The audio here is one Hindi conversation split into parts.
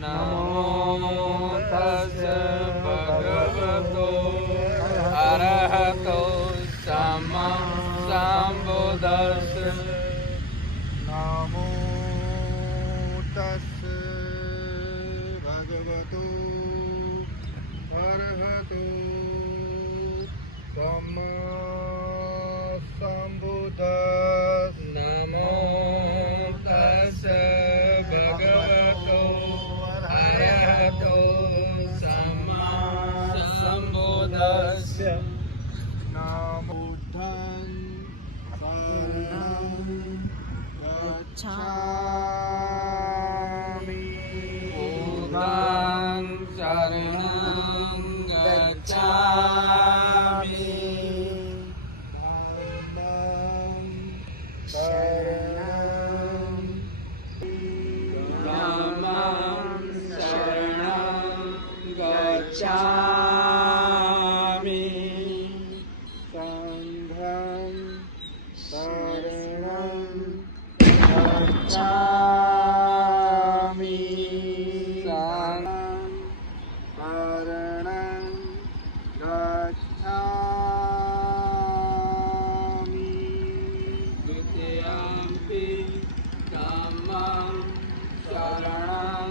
नमो तस् भगवतो अरहतो सम्मा संबुद्धिस्ते। नमो तस् भगवतो अरहतो सम्मा संबुद्धिस्ते। नमो तस् भगवतो अरहतो सम्मा संबुद्धिस्ते। नमो बुद्धं शरणं गच्छामि। बुद्धं शरणं गच्छामि। धम्मं शरणं गच्छामि। संघं शरणं गच्छामि। शरणं गच्छामि। द्वितीयम्पि धम्मं शरणं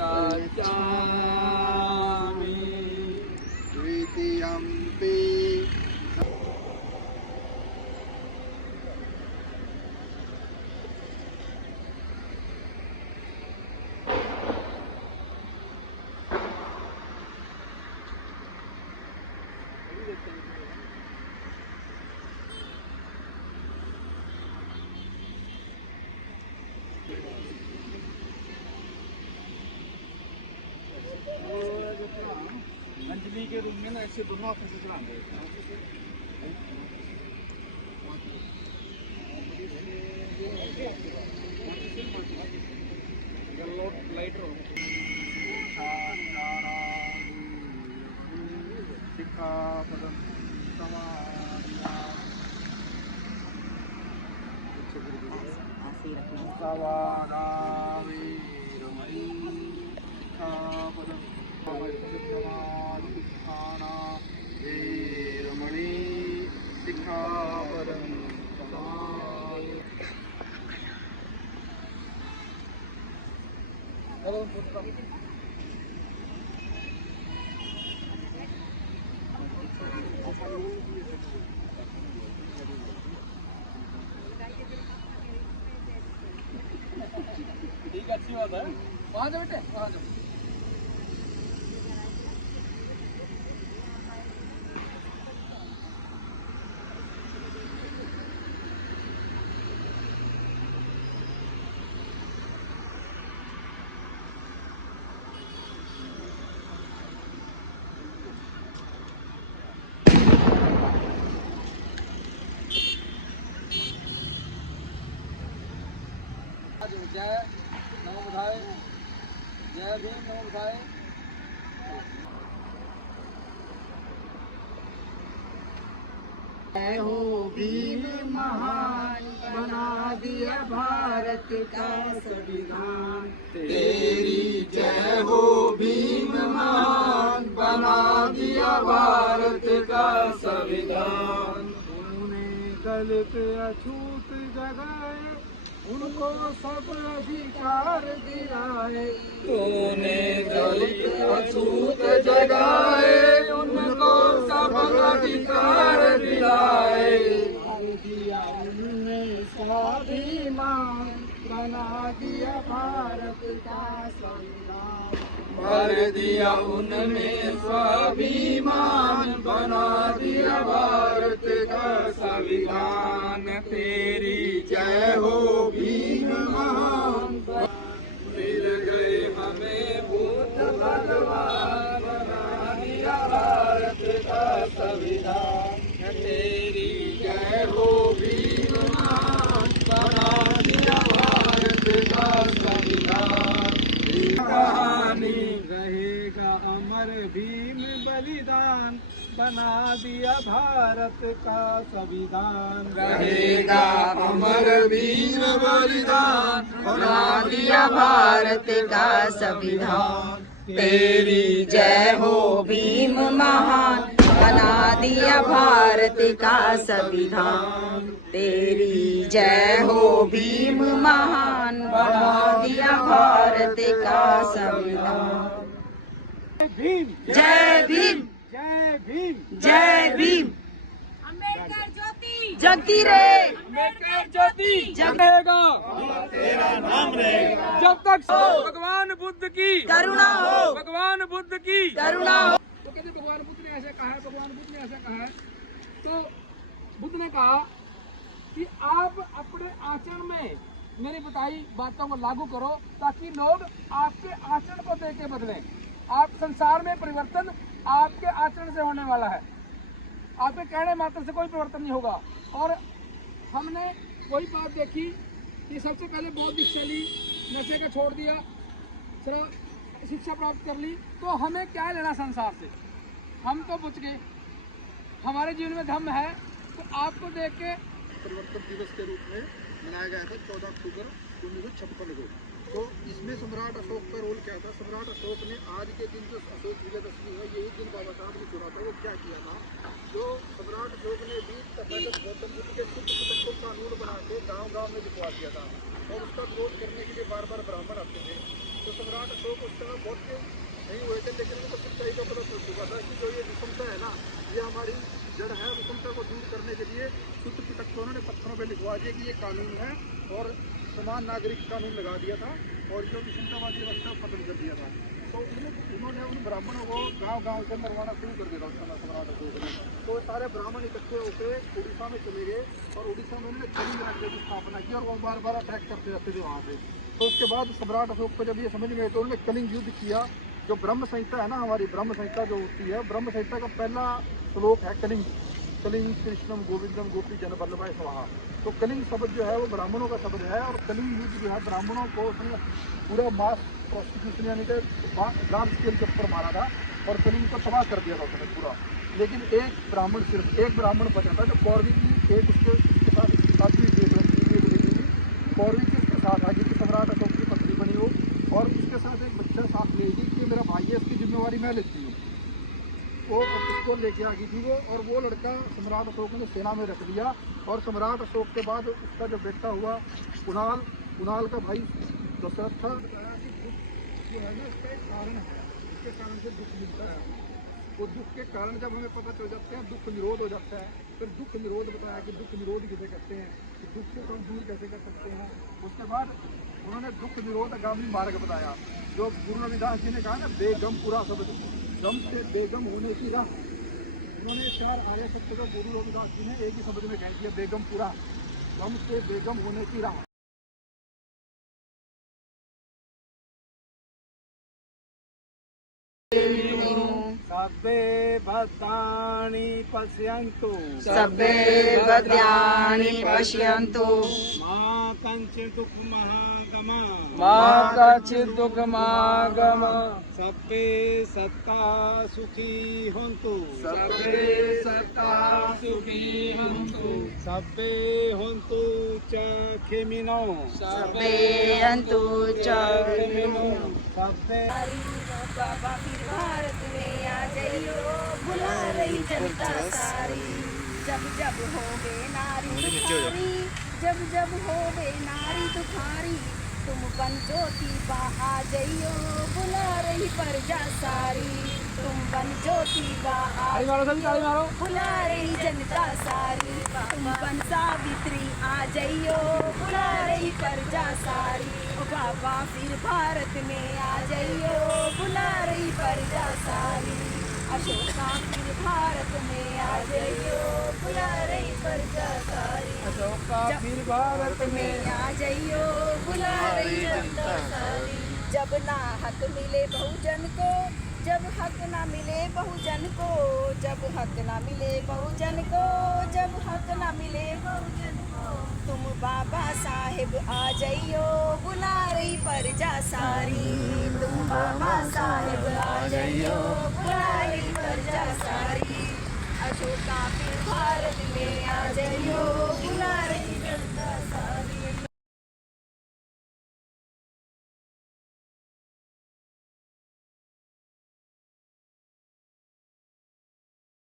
गच्छामि। द्वितीयम्पि अंजलि के रूम में ना ऐसे दोनों हाथ से चलाएंगे। लाइटर सिक्खापदं समाधियामि। वीरमणि सिक्खापदं ठीक है, अच्छी बात है। वहाँ जाओ बेटे, वहाँ जाओ। जय नमो बुधाय, जय भीम नमो बुधाय। जय हो भीम महान, बना दिया भारत का संविधान। तेरी जय हो भीम महान, बना दिया भारत का संविधान। तूने दलित अछूत जगाए, उनको सब अधिकार दिलाए। तूने दलित अछूत जगाए, उनको सब अधिकार दिलाए। दिया उनने स्वाभिमान, बना दिया भारत का संविधान। भर दिया उनमें स्वाभिमान, बना दिया भारत का संविधान। तेरी जय हो भीम महान, मिल गए हमें बुद्ध भगवान, बना दिया भारत का संविधान। तेरी जय हो भीम महान, बना दिया भारत का संविधान। कहानी रहेगा अमर भीम बलिदान, बना दिया भारत का संविधान। रहेगा अमर भीम बलिदान, बना दिया भारत का संविधान। तेरी जय हो भीम महान, बना दिया भारत का संविधान। तेरी जय हो भीम महान, बना दिया भारत का संविधान। भीम, जय भीम, जय भीम, जय भीम। अम्बेडकर ज्योति जगती रहे, अम्बेडकर ज्योति जगेगा तेरा नाम रहेगा जब तक भगवान बुद्ध की करुणा हो, भगवान बुद्ध की करुणा हो। तो कहते भगवान बुद्ध ने ऐसे कहा है, भगवान बुद्ध ने ऐसा कहा है। तो बुद्ध ने कहा कि आप अपने आचरण में मेरी बताई बातों को लागू करो ताकि लोग आपके आचरण को देख के बदलें। आप संसार में परिवर्तन आपके आचरण से होने वाला है, आपके कहने मात्र से कोई परिवर्तन नहीं होगा। और हमने वही बात देखी कि सबसे पहले बौद्धिक शैली, नशे का छोड़ दिया, शिक्षा प्राप्त कर ली, तो हमें क्या लेना संसार से, हम तो बच गए। हमारे जीवन में धम्म है। तो आपको देख के परिवर्तन दिवस के रूप में मनाया गया था 14 अक्टूबर 1956 को। तो इसमें सम्राट अशोक का रोल क्या था? सम्राट अशोक ने आज के दिन जो अशोक विजयदशमी है, यही दिन बाबा साहब ने चुना था। वो क्या किया था? जो सम्राट अशोक ने भी तथागत गौतम बुद्ध के शुद्ध पुस्तक को कानून बना के गाँव-गाँव में लिखवा दिया था और उसका विरोध करने के लिए बार-बार ब्राह्मण आते थे। तो सम्राट अशोक उस समय बहुत नहीं हुए थे, लेकिन उनको सच्चाई का पता चल चुका था कि जो ये विषमता है ना, ये हमारी जड़ है। विषमता को दूर करने के लिए शुद्ध पुस्तक को उन्होंने पत्थरों पर लिखवा दिया कि ये कानून है और समान नागरिक कानून लगा दिया था और जो विषमतावादी व्यवस्था खत्म कर दिया था। तो उन्होंने उन ब्राह्मणों को गांव-गांव के अंदर लाना शुरू कर दिया था उस समय सम्राट अशोक ने। तो सारे ब्राह्मण इकट्ठे होकर उड़ीसा में चले गए और उड़ीसा में उन्होंने कलिंग राज्य की स्थापना की और वो बार-बार अटैक करते रहते थे वहाँ से। तो उसके बाद सम्राट अशोक को जब ये समझ में आया तो उन्होंने कलिंग युद्ध किया। जो ब्रह्म संहिता है ना, हमारी ब्रह्म संहिता जो होती है, ब्रह्म संहिता का पहला श्लोक है कलिंग। कलिंग कृष्णम गोविंदम गोपी जन वल्लभाय स्वाहा। तो कलिंग शब्द जो है वो ब्राह्मणों का शब्द है और कलिंग युद्ध जो है ब्राह्मणों को उसने पूरा मास प्रोस्टिट्यूशन यानी कि लार्ज स्केल के ऊपर मारा था और कलिंग को तबाह कर दिया था उसने पूरा। लेकिन एक ब्राह्मण, सिर्फ एक ब्राह्मण बचा था जो कौरवी की एक उसके साथ साथी कौरवी की उसके साथ आगे की सम्राट अशोक की पत्नी बनी हो और उसके साथ एक बच्चा साथ लेगी कि मेरा भाई है, इसकी जिम्मेवारी मैं लेती हूँ। वो उसको लेके आ गई थी और वो लड़का सम्राट अशोक ने सेना में रख दिया। और सम्राट अशोक के बाद उसका जो बेटा हुआ कुणाल का भाई दशरथ था। बताया कि दुख जो है ना, इसका एक कारण है, इसके कारण से दुख मिलता है। वो दुख के कारण जब हमें पता चल जाते हैं, दुख निरोध हो जाता है। फिर दुख निरोध बताया कि दुख निरोध किसे कहते हैं, कि दुख को हम दूर कैसे कर सकते हैं। उसके बाद उन्होंने दुख निरोध गामी मार्ग बताया, जो गुरु रविदास जी ने कहा ना, बेगमपुरा शब्द, गम से बेगम होने की राह। उन्होंने 4 आर्य सत्य का गुरु रविदास जी ने एक ही शब्द में कह दिया, बेगमपुरा, गम से बेगम होने की राह। सबे भद्राणि पश्यन्तु, सबे भद्राणि पश्यन्तु, मा कञ्चित् दुःखमागम, मा कचित् दुःखमागम, सबे सत्ता सुखी हन्तु, सबे सत्ता सुखी हन्तु, सबे हन्तु च खेमिनो, सबे हन्तु च खेमिनो, सबे बाबा फिर भारत में आ जाइयो, बुला रही जनता सारी। जब जब होवे नारी दुखारी, जब जब होवे नारी दुखारी, तुम बन ज्योति बा आ जाइयो, बुला रही प्रजा सारी। तुम बन ज्योति बा आ जाइयो, बुला रही जनता सारी। तुम बन सावित्री आ जाइयो, बुला रही प्रजा सारी। ओ बाबा फिर भारत में आ जाइयो, बुला रही प्रजा सारी। अशोका फिर भारत में आ जाइयो, बुला रही प्रजा सारी। अशोका फिर भारत में आ जाइयो, बुला रही जनता सारी। जब ना हक मिले बहुजन को, जब हक ना मिले बहुजन को, जब हक ना मिले बहुजन को, जब हक ना मिले बहुजन को, तुम बाबा साहेब आ जाइयो, बुला रही प्रजा सारी। तुम बाबा साहेब आ जाइयो, बुला रही प्रजा सारी। अशोका फिर भारत में आ जाइयो,